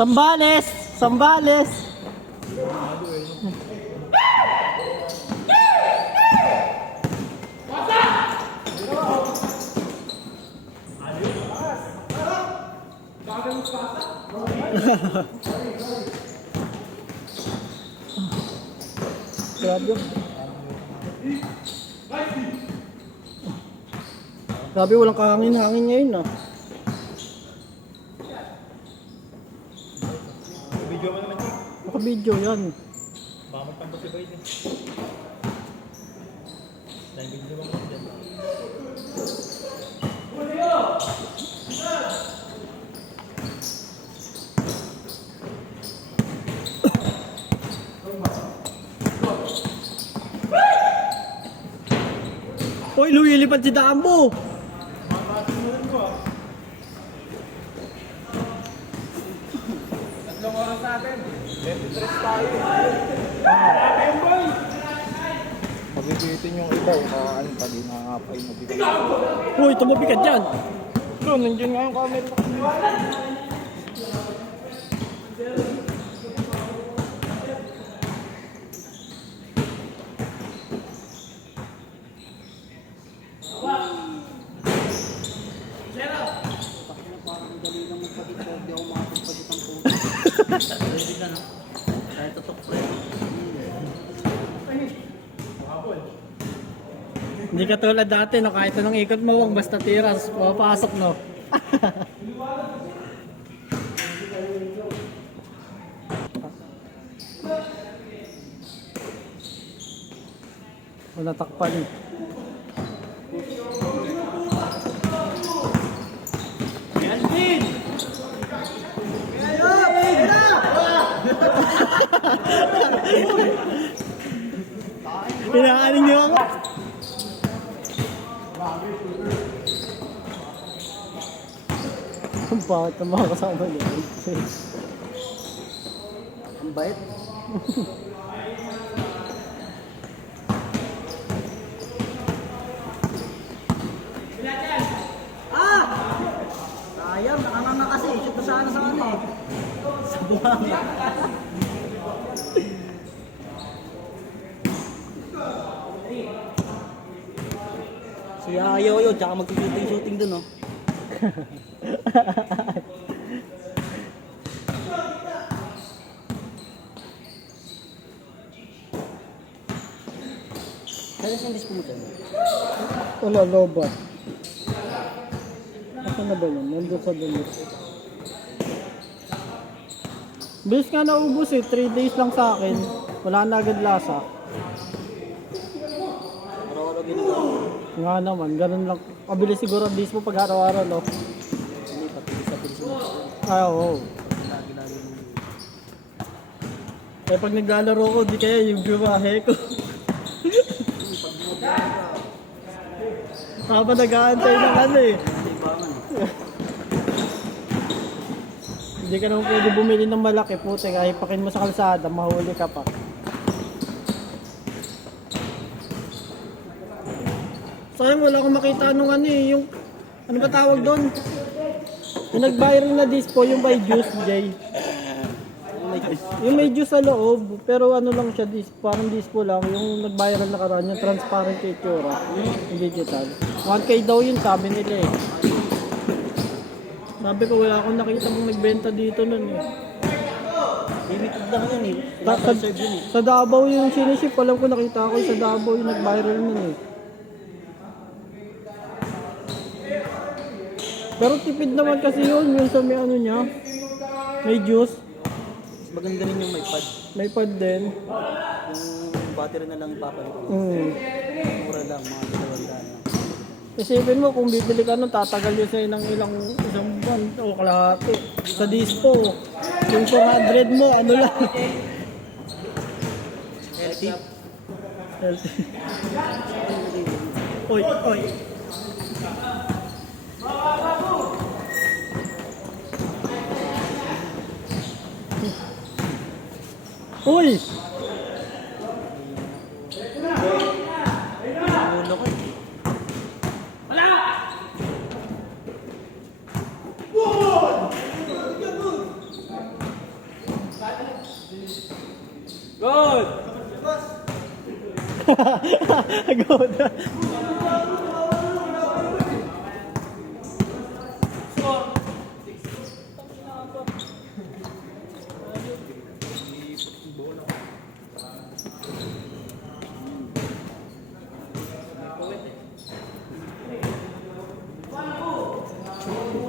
Sambales! Sambales! Grabe. Grabe, walang kahangin-hangin ngayon ah. Video mo naman yun. Naka-video yan. Baka magpambasibay din. Dahil video mo naman dyan. Uy, lumilipad si Dambo! Tatlong oras natin. 23 tayo. Grabe yung boy! Pabibitin yung iba. Ano pa din nakakapay mo dito. Uy, tumabigat dyan! Bro, nandiyan nga yung camera. Hindi ka tulad dati, no? Kahit anong ikot mo, wag basta tiras, papasok, no? Wala takpan eh. Pinaanin niyo ako. Ang bakit ang mga kasama niya? Ang bait. Sayang, nakanganga kasi. Shoot na sana sa ano eh. Sa buhangin. Si Ayaw yun, tsaka mag-shooting dun oh. Kaya saan dispo mo dyan? Wala, lobat. Asa na ba yun? Nandun sa dulo. Bilis nga naubos eh. 3 days lang sa akin. Wala na agad lasa. Araw-araw ginagawa. Nga naman, ganun lang. Mabilis siguro ang dispo pag araw-araw, no? Hindi, patilis mo. Ay, oo. Lagi-lagi mo. Eh, pag naglalaro ko, di kaya yung biwahe ko. Papa nag-aantay ng ano eh. Hindi ka naman pwede bumili ng malaki, puti. Kahit pakin mo sa kalsada, mahuli ka pa. Sayang wala akong makita nung ano eh, yung... Ano ba tawag doon? Yung nag-viral na dispo, yung by Juice, Jay. Yung may juice sa loob, pero ano lang siya, parang dispo lang. Yung nag-viral na karan, yung transparent yung itsura, yung digital. 1K daw yun, sabi nila eh. Sabi ko, wala akong nakita mong nagbenta dito nun eh. Limited lang yun eh. Sa, Serve yun eh. sa Davao yung siniship, alam ko nakita ko sa Davao yung nag-viral nun eh. Pero tipid naman kasi yun, yung sa may ano niya, may juice, Maganda rin yung may pad. may pad din. Yung battery na lang ipapalit. Mura lang, mga 200 lang. Isipin mo kung bibili ka nun, tatagal yun sa'yo ng isang buwan o kalahati. Sa dispo, yung 400 mo, ano lang. Healthy? Oy, oy. Uy! Ulo ko eh. Agoda.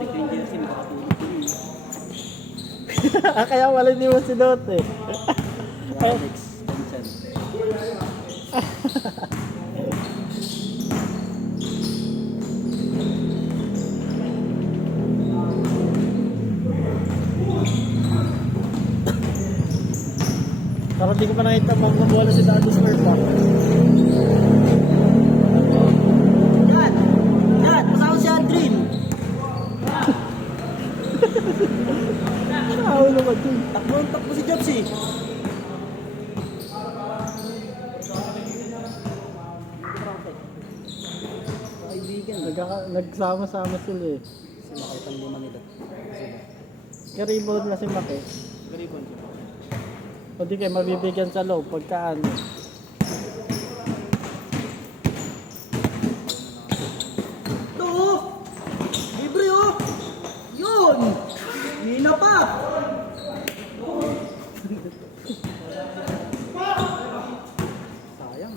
Tignan din kasi makakatulog din. Kaya wala hindi mo sinot eh. Kaya next, Vincent. Parang di ko pa nakita magbabola si Daddy Smurf pa. Yan! Yan! Pasama si Andrin! Nakaulo ka dun. Takbo si Jobs eh! Kaibigan. Nagsama-sama sila eh. Kasi makita ang lima nila. Karibon na si Maki. Garibon siya. O di kayo mabibigyan sa loob pagka ano. Ito oh! Libre oh! Yun! Hina pa! Sayang.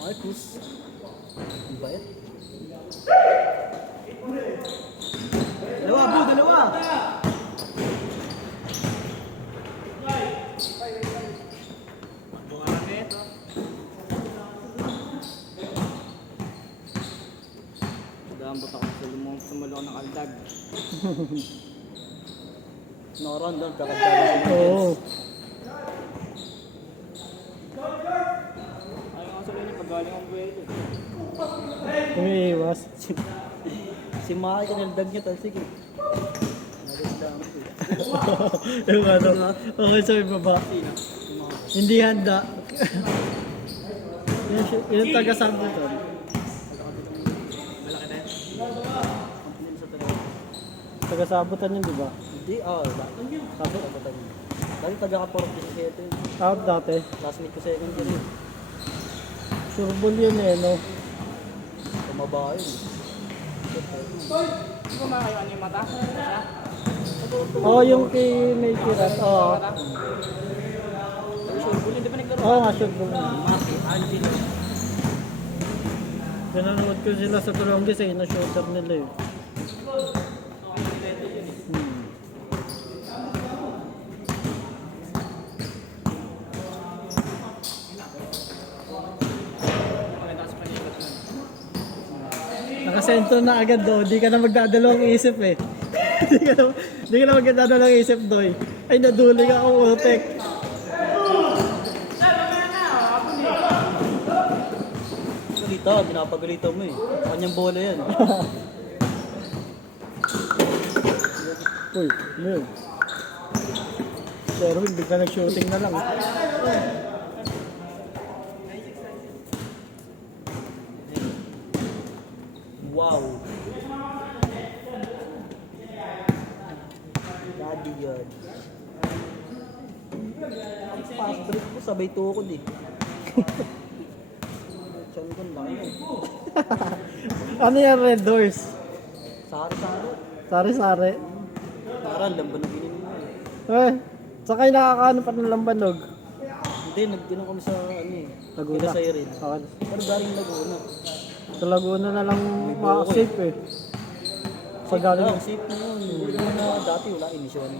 Marcus. Ang bayat. Dalawa bro, dalawa! Nagambot ako sa lumong sumalaw ng aldag. Noron doon, kakagdagan si Oo. Ayaw nga sabihin niya, pagaling ang buhay ito. Umiiwas. Si Maki kanaldag niya, tal sige. Nagandaan ko. Yung ano. Okay sa baba. Hindi handa. Yung taga-sabuton. Malaki na yan. Ang sa taga. Taga-sabutan yun, di ba? Hindi, sabi ako taga. Dati taga-kaporok din siya ito. Out dati. Classmate ko second year. Surbol yun eh, no? Tumaba yun. Hindi ko makakayo yung mata. Siya? Oo, yung kay May Kirat. Oo. Mata. Sure, hindi pa naglaro. Oo nga, surbol. Maki, Alvin. Pinanood ko sila sa Columbus eh, na-shooter nila eh. Nakasentro na agad do, di ka na magdadalawang isip eh. di ka na magdadalawang isip doy. Ay naduling ako, utek. Galita, pinapagalita mo eh. Kanyang bola yan. Uy, ano yun? Sherwin, bigla nag-shooting na lang. Wow. Daddy yun. Ang fast break ko, sabay tukod eh. Tiyan ko lang eh. Ano yan, Red Doors? Sari-sari. Sari-sari. Parang lamban na ginin mo eh. Sakay nakakaano pa ng lambanog. Hindi, nagdinan kami sa ano eh. Laguna. Kita sa Irin. Okay. Pero galing Laguna. Sa Laguna na lang buko eh. safe eh. Sa galing Safe na yun. Hindi naman na dati wala inisyon.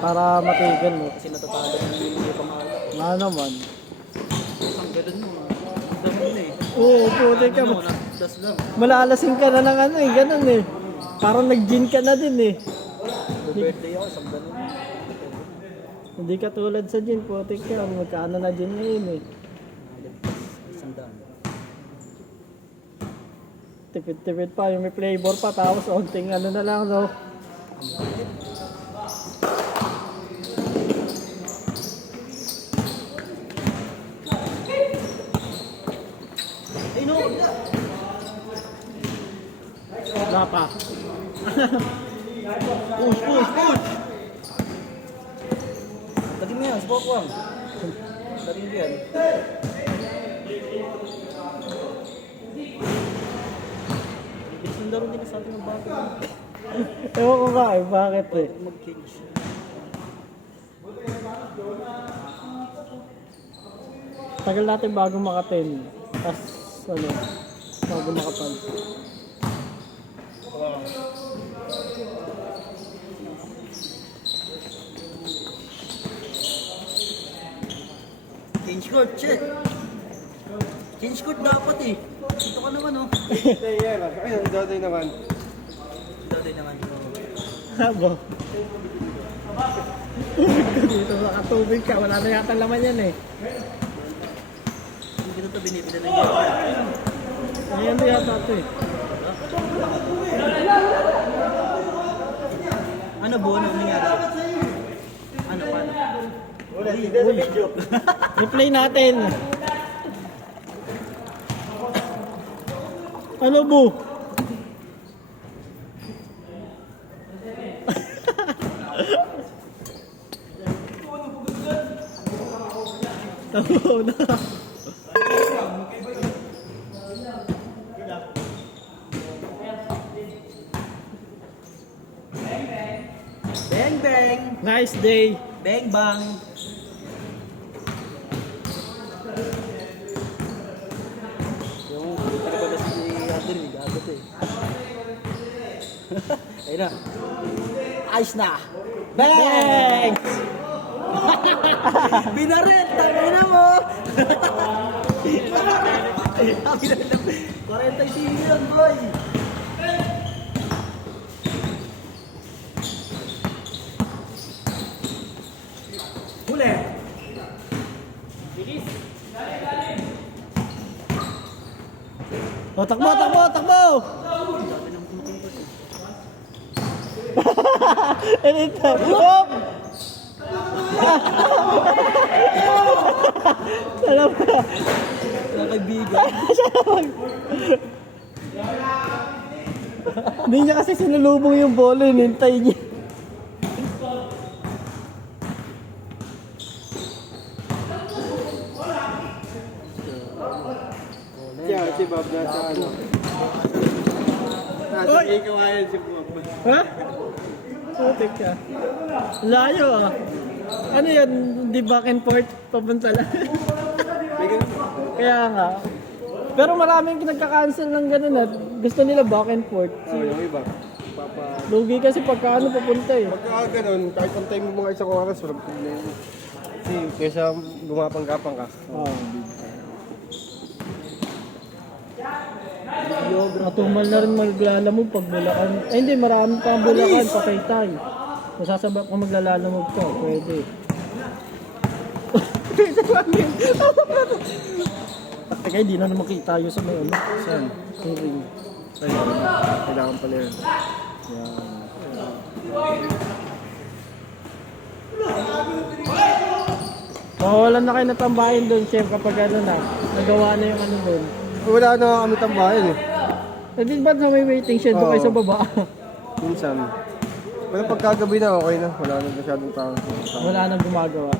para matigil mo. Kasi natatalo ng hindi pangalan. Nga naman. Ang ganun mo. Ang dami na eh. Oo, puti ka. Ano, nagdas lang. Malalasing ka na ng ano eh, ganun eh. Parang nag-gin ka na din eh. Birthday ako, isang ganun. Hindi ka tulad sa gin, puti ka. Magkano na gin ngayon eh. Isang daan. Tipid-tipid pa, yung may flavor pa, tapos onting ano na lang, no? Ay no! Wala pa. Push! Lagi mo yan, spot one. Sarili yan. Bilis ng laro nila sa atin ng bago. Ewan ko nga eh, bakit eh. Mag-change. Tagal natin bago maka-10. Tapos, ano, bago makapal. Change court, check. Change court dapat eh. Dito ka naman oh. Ayun, dati naman. Dati naman. Habo. Tubig ko dito, nakatubig ka. Wala na yata laman yan eh. Hindi ito binibili ng yelo. Ayan na yata ito eh. Ano buo? Ano nangyari? Ano, paano? Replay natin. Ano bu? Tama na. Bang bang! Nice day. Bang bang! Yung taga ba si Adri, gagot eh. Ayun na. Ayos na! Bang! Binarit! Tangin na mo! 45 yun, boy! Huli! O, takbo, takbo, takbo! Anytime. Oh! Alam mo. Mga kaibigan. Hindi niya kasi sinulubong yung bola, hinintay niya. Siya, si Bob nasa ano. Nasa Oy! ikawayan si Bob. Ha? Putik ka. Layo ah. Ano yan? Di back and forth? Papunta lang. Kaya nga. Pero maraming nagka-cancel ng ganun at gusto nila back and forth. Oh, yung iba. Papa. Lugi kasi pagka ano papunta eh. Pagka ganun, kahit ang time mo mga isang oras, walang problema. Kasi kaysa gumapang-gapang ka. Oh. Matumal na rin maglalamog pag Bulacan. Ay hindi, marami pa ang Bulacan, Pakaytay. Masasabak kung maglalamog ka, pwede. Teka, hindi na naman kita tayo sa may ano. Saan? Yung ring. Ayun, kailangan pala yun. Mawalan na kayo natambahin doon, chef, kapag ano na, nagawa na yung ano doon. Wala na kami tambayan eh. Eh, di ba sa may waiting shed doon kayo sa baba? Minsan. Pero pagkagabi na, okay na. Wala na masyadong tao. Wala nang gumagawa.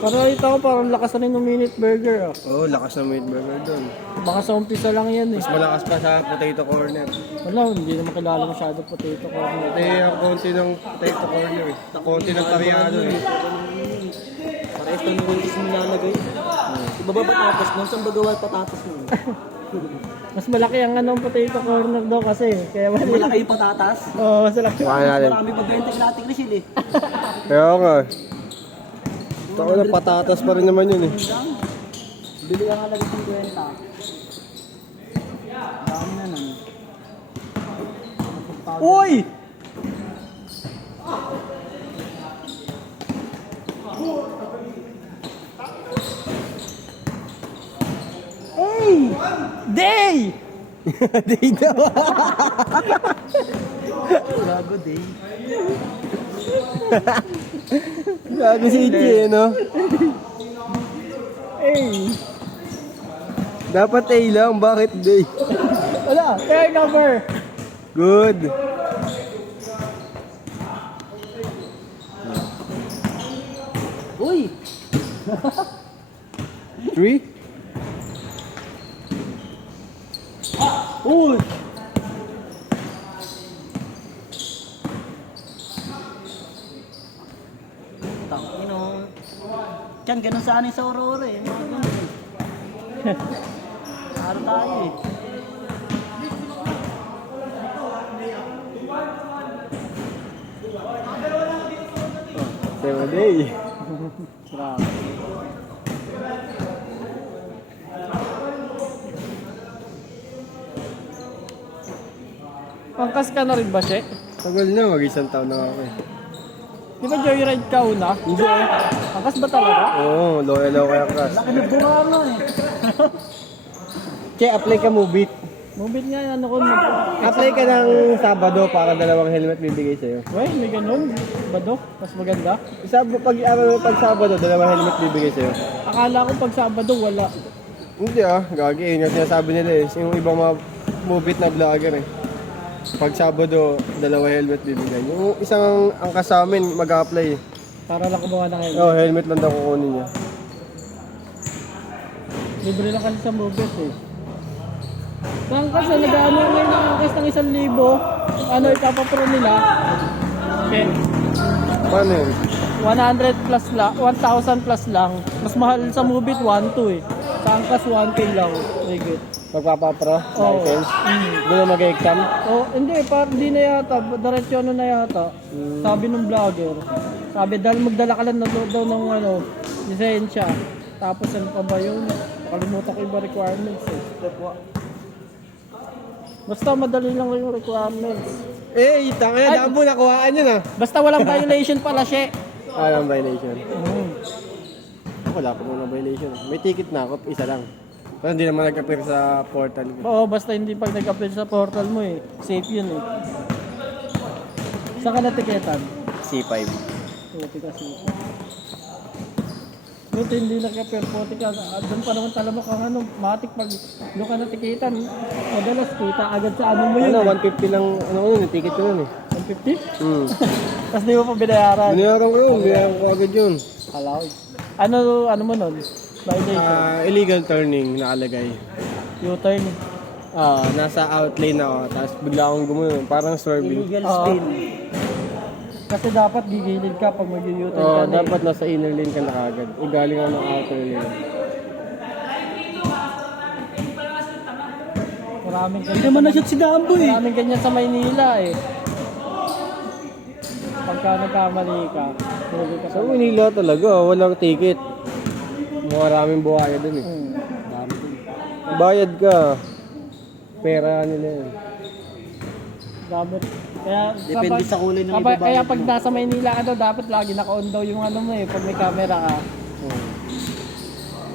Pero ito ko parang lakas na rin ng minute burger. Oo, lakas ng meat burger doon. Baka sa umpisa lang yan eh. Mas malakas pa sa potato corner. Wala, hindi naman kilala masyado potato corner. Pati ang konti ng potato corner eh. Konti ng pareado eh. Parehas ng nililitis mo nilalagay. Ibaba patatas nun, saan ba gawa patatas nun? Mas malaki ang anong potato corner daw kasi. Kaya Malaki yung patatas. Oo, mas malaki. Kuhain natin. Marami pagbenta yung nating Rachel eh. Kaya nga. Tako na patatas pa rin naman yun eh. Bili ka nga lagi 50. Dami na nun. Uy! Hey! Day! Day daw. Gago day. Gago si EJ eh, no? Hey! Dapat A lang, bakit day? Wala, fair number. Good. Uy! 3? Uy! Tangino. Diyan, ganun sa anin sa Aurora eh. Mga ganun eh. Araw tayo eh. Same day. Grabe. Pangkas ka na rin ba, She? Tagal na, mag-isang taon na ako eh. Di ba joyride ka una? Hindi eh. Pangkas ba talaga? Oo, loyal ako kaya crush. Laki na burano eh. Che, apply ka Mubit. Mubit nga yan ako. Apply ka ng Sabado para dalawang helmet bibigay sa'yo. Wey, may ganun. Bado, mas maganda. Pag Sabado, dalawang helmet bibigay sa'yo. Akala ko pag Sabado wala. Hindi gagi eh. Yung sinasabi nila eh. Yung ibang mga Mubit na vlogger eh. Pag Sabado, dalawang helmet bibigay. Yung isang angkas sa amin, mag-apply eh. Para lang kumuha ng helmet. Oh, helmet lang daw kukunin niya. Libre lang kasi sa Mubit eh. Pangkas na nag-ano ngayon ng angkas ng 1,000. Ano ipapapro nila? Okay. Paano yun? 100 plus lang, 1,000 plus lang. Mas mahal sa Mubit 1,200 eh. Sa angkas 1K lang. Rigid. Magpapapro? Oo. License? Doon na mag-exam? Oh, hindi na yata, diretso ano na yata. Sabi ng vlogger. Sabi dahil magdala ka lang daw ng ano, lisensya. Tapos ano pa ba yun? Kalimutan ko iba requirements eh. Step 1. Basta madali lang yung requirements. Eh, tangina, dabo nakuhaan yun ah. Basta walang violation pala siya. Walang violation. Wala pa muna violation. May ticket na ako, isa lang. Pero hindi naman nag-appear sa portal. Oo, basta hindi pag nag-apply sa portal mo eh. Safe yun eh. Saan ka natiketan? C5. Puti ka safe. Buti hindi nag-apply, puti ka. Doon pa naman talamak kang ano, matik pag doon ka natiketan. Madalas kita agad sa ano mo yun. Ano, 150 lang, ano yun, ticket ko yun eh. 150? Hmm. Tapos di mo pa binayaran. Binayaran ko yun, binayaran ko agad yun. Alaw. Ano mo nun? Violation. Illegal turning nakalagay. U-turn. Nasa out lane ako, tapos bigla akong gumuno, parang swerving. Illegal Oo. spin. Kasi dapat gigilid ka pag mag-U-turn ka Oo, na dapat nasa inner lane ka na kagad. Galing ako ng outer lane. Maraming Hindi naman na-shoot si Gambo eh. Maraming ganyan sa Maynila eh. Pagka nagkamali ka, huli ka Sa Manila talaga, walang ticket. Maraming buhaya dun eh. Dami din. Bayad ka. Pera nila yun. Dapat. Kaya, Depende sa kulay ng kapag, ibabayad kaya pag mo. nasa Maynila ka daw, dapat lagi naka-on daw yung ano mo eh, pag may camera ka.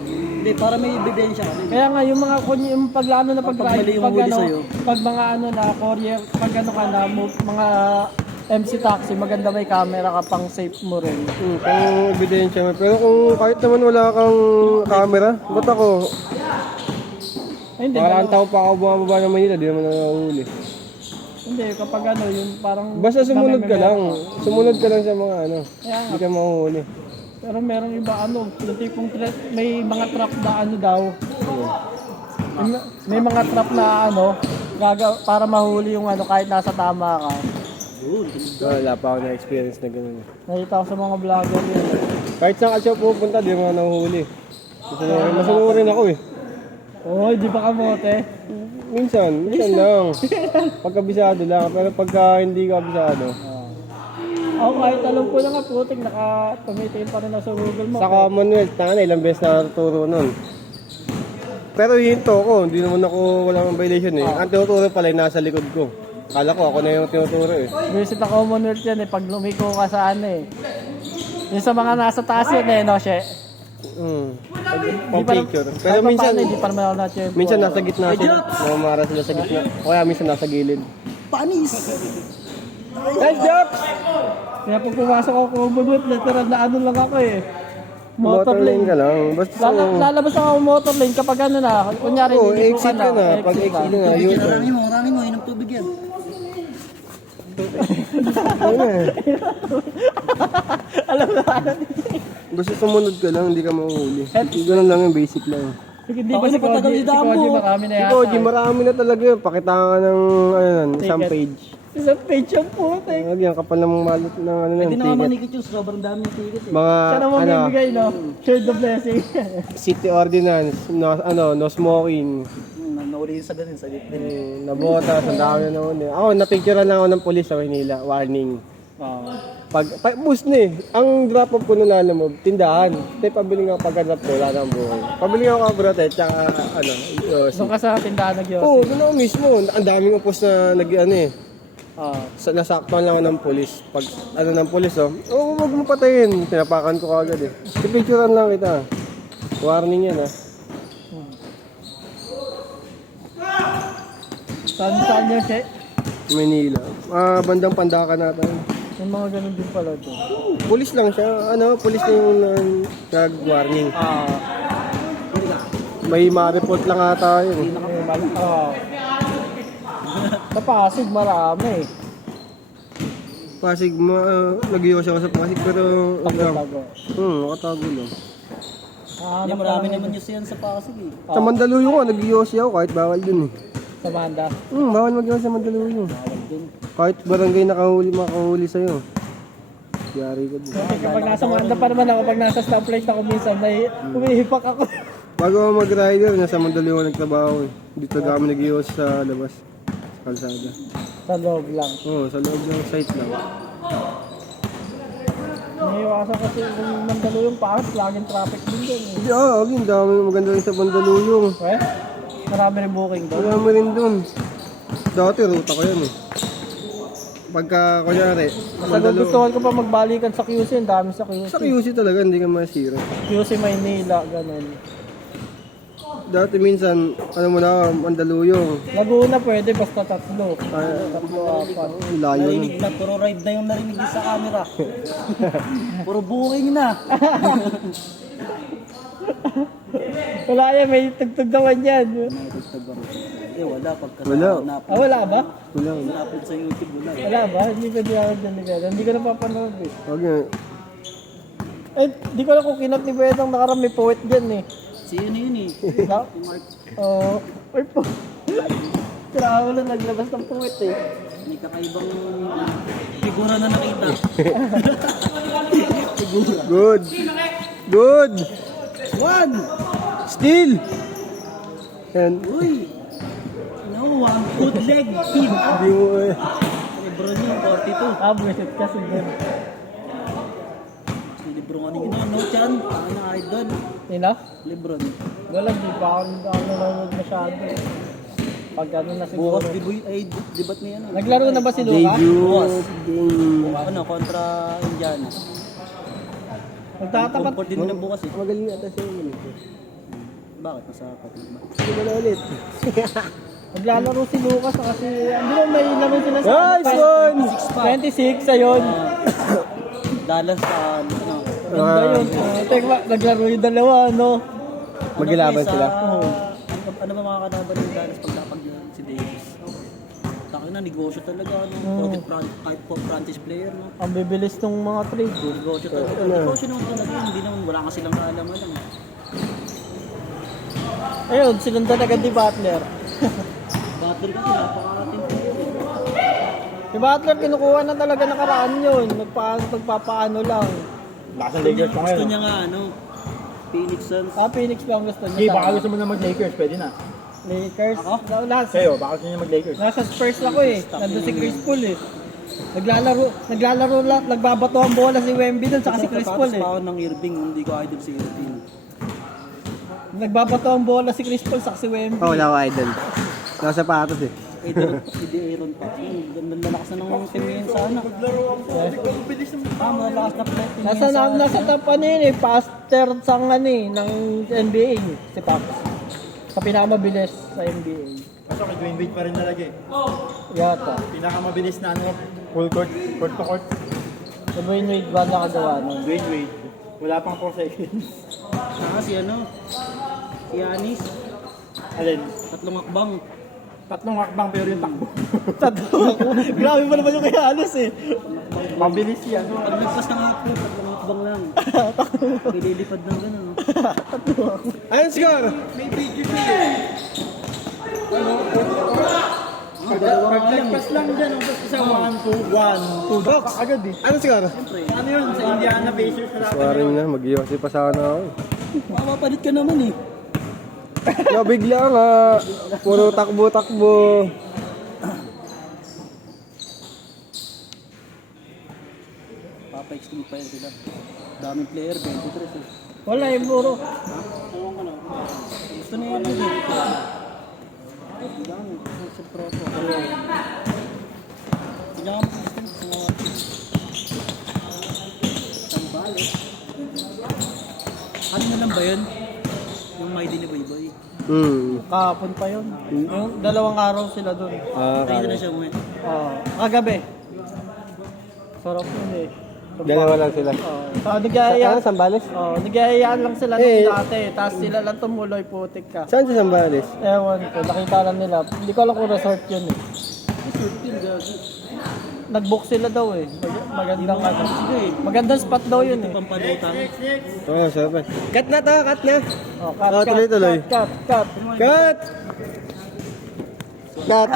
Hindi, para may ebidensya ka. Kaya nga, yung mga, yung pag ano na pag Pag mali yung pag huli ano, sa'yo. pag mga ano na, courier, pag ano ka na, mga MC taxi, maganda may camera ka pang safe mo rin. Pang ebidensya mo. Pero kung kahit naman wala kang camera, ba't ako? Ay, hindi, Parang tao pa ako bumababa ng Manila, di naman nakahuli. hindi, kapag ano, yung parang... Basta sumunod ka lang. Sumunod ka lang sa mga ano. Kaya nga, Hindi ka mahuhuli. pero merong iba ano, yung tipong may mga trap na ano daw. May mga trap na ano, para mahuli yung ano kahit nasa tama ka. Wala pa ako na-experience na gano'n. Nakita ko sa mga vlogger yun. Kahit saan ka siya pupunta, di mo nahuhuli. Masunurin ako eh. Oo, di ba kamote? Minsan lang. Pagkabisado lang, pero pagka hindi ka kabisado. Ako kahit alam ko na nga putik, tumitingin pa rin ako sa Google mo. Sa Commonwealth, tanga ilang beses na natuturo nun. Pero hinto ko, hindi naman ako wala nang violation eh. Ang tinuturo pala yung nasa likod ko. Kala ko ako na yung tinuturo eh. Visit na Commonwealth yan eh, pag lumiko ka sa ano eh. Yung sa mga nasa taas yun eh, no, She? Pang picture. Pero minsan, hindi pa naman ako na-champion. minsan nasa gitna sila. Namamara sila sa gitna. O kaya minsan nasa gilid. Panis! Nice job! Kaya pag pumasok ako Commonwealth, literal na ano lang ako eh. Motor lane ka lang. Basta Lalabas ako motor lane kapag ano na, kunyari Oo, niligo exit ka na. Pag exit na, Tubig yan, U-turn. marami mo, inom tubig yan. Ayun eh. Alam na ano. Basta sumunod ka lang, hindi ka mahuhuli. Ganun lang yung basic lang. Hindi ba si Koji marami na Si yata? Koji, marami na talaga yun. Pakitaan ka ng isang Ticket. page. Isang page yung puta. Lagyan ka pa ng malit ng ano Hindi ng na nga ticket. manikit yung sobrang daming ticket eh. Mga Siya naman ano, bibigay, no? Share the blessing. city ordinance, no smoking. Nauli sa ganun sa gitna. Nabota, ang dami na noon eh. Ako, napicturean lang ako ng police sa Manila. Warning. Bus na eh. Ang drop off ko nung mo, tindahan. Kasi pabili nga pagka-drop ko, wala nang buhay. Pabili nga ako brote, tsaka yosi. Doon ka sa tindahan nag-yosi. Oo, ganoon mismo. Ang daming upos na ano eh. Nasaktuhan lang ako ng polis. Pag ng polis wag mo patayin. Tinapakan ko kagad eh. Pipicturean lang kita. Warning yan Saan yun siya? Manila. Bandang Pandakan natin. Yung mga ganun din pala doon. Pulis lang siya. Pulis na yung nag-warning. May ma-report lang ata yun. Sa Pasig marami. Pasig, nag-iwas ako sa Pasig pero Tago. nakatago lang. Yan, marami naman news yan sa Pasig eh. Sa Mandaluyong nag-iwas ako kahit bawal dun eh. Sa Manda. Bawal mag-iwas sa Mandaluyong. Kahit barangay makahuli sa'yo. Yari ka dun. Kapag nasa Manda pa naman ako, pag nasa stoplight ako minsan, may humihipak ako. Bago ako mag-rider, nasa Mandaluyong nagtrabaho eh. Dito kami nag-iwas sa labas. Sa kalsada. Sa loob lang. Sa loob ng site lang. Naiiwasan kasi yung Mandaluyong parang laging traffic din doon eh. Hindi again, dami maganda rin sa Mandaluyong. Marami rin booking doon. Marami rin dun. Dati ruta ko yan eh. Pagka, kunyari, Gustuhan ko pa magbalikan sa QC, ang dami sa QC. sa QC talaga, hindi ka masira. QC Maynila, ganun. Dati minsan, mo na, Mandaluyong. Laguna pwede, basta tatlo. Ay, Tatlo, apat. layo na. Narinig na, puro ride na yung narinig sa camera. Puro booking na. Wala yan, may tugtog naman yan. Wala pagka Wala. Wala ba? Wala. na-upload sa YouTube wala. Wala ba? Hindi pwede ako dyan ni Bedang. Hindi ko napapanood eh. Okay. Di ko alam kung kinat ni Bedang nakarami poet dyan eh. Si yun yun eh. Na? Oo. Ay po. Sira lang naglabas ng poet eh. May kakaibang figura na nakita. Good. Good. One! Still. And, Uy! No, ang good leg team. hindi mo eh. Lebron yung 42. Buwisit kasi doon. Si Lebron ano yun, no chan? Ano idol? Nila? Lebron. Wala, di pa ako nanonood masyado eh. Pag ano na siguro. Bukas debat niya yan. Naglaro na ba si Luka? Debut game. Ano, kontra Indiana. Nagtatapat. Comfort din nila bukas eh. Magaling ata siya yung Bakit? Masakot ba? Sige na ulit. Naglalaro si Lucas kasi hindi mo may laro sila sa Nice one! 26 ayun. Dallas sa ano. Ganda yun. Teka, naglaro yung dalawa, no? Maglaban sila. Ano ba mga kalaban ng Dallas pag napag si Davis? Taka na, negosyo talaga. Kahit po franchise player, no? Ang bibilis ng mga trade. Negosyo talaga. Negosyo naman talaga. Hindi naman, wala ka silang kaalaman lang. Ayun, sinundan agad ni Butler. Butler kasi napakarating player eh. Si Butler, kinukuha na talaga nakaraan yun. Nagpapaano lang. Nasa Lakers pa Gusto ngayon. niya nga ano, Phoenix Suns. Phoenix lang gusto niya. Hindi, baka gusto mo na mag-Lakers, pwede na. Lakers. Ako? Sa'yo, baka gusto niya mag-Lakers. Nasa Spurs ako eh. Nandun si Chris Paul eh. Naglalaro lang, nagbabato ang bola si Wemby dun saka si Chris Paul eh. Pa ako ng Irving, hindi ko idol si Irving. Nagbabato ang bola si Chris Paul saka si Wemby. Wala ko idol. Nasa sapatos eh. Hindi Aaron pa. Ganda lalakas na ng team ngayon sana. Malakas na play team ngayon sana. Nasa top ano yun eh, faster sang ano eh, ng NBA si Paps. Sa pinakamabilis sa NBA. Kaso kay Dwayne Wade pa rin nalagay. Yata. Pinakamabilis na ano, full court, court to court. Si Dwayne Wade ba nakagawa nun? Dwayne Wade. Wala pang 4 seconds. Saka si ano, si Anis, Alin? 3 akbang. Tatlong hakbang pero yung takbo. Tatlo ako. Grabe pa naman yung kay Alos eh. Mabilis yan. Pag nagpas ng hakbang lang. Pililipad ng gano'n. Anong score? Paglagpas lang dyan, ang basta sa 1, 2, 1, 2. Box. Agad eh. Anong score? Ano yun? Sa Indiana Pacers na natin. Swaring na, mag-iwasi pa sana ako. Mapapalit ka naman eh. Nabigla nga. Puro takbo-takbo. Papa-extend pa yan sila. Daming player, 23 eh. Wala yung puro. Ewan ko na. Gusto na yan eh. Dami. Sa propo. Sige nga mag-extend sa mga Tambales. Ano na lang ba yun? Yung Mighty ni Boy. Kahapon pa yun. Yung 2 araw sila doon. Kaya na siya umuwi. Kagabi. Sarap yun eh. Dalawa lang sila. Nagyayaan. Sambales? Nagyayaan lang sila Eh. nung dati. Tapos sila lang tumuloy, putik ka. Saan sa Sambales? Ewan ko, nakita lang nila. Hindi ko alam kung resort yun eh. Nag-book sila daw eh. Magandang ano. Magandang spot daw yun eh. Pampalutan. Oo, sarap. Cut na to, cut na. Cut, Oh, tuloy-tuloy. cut. Cut! Cut!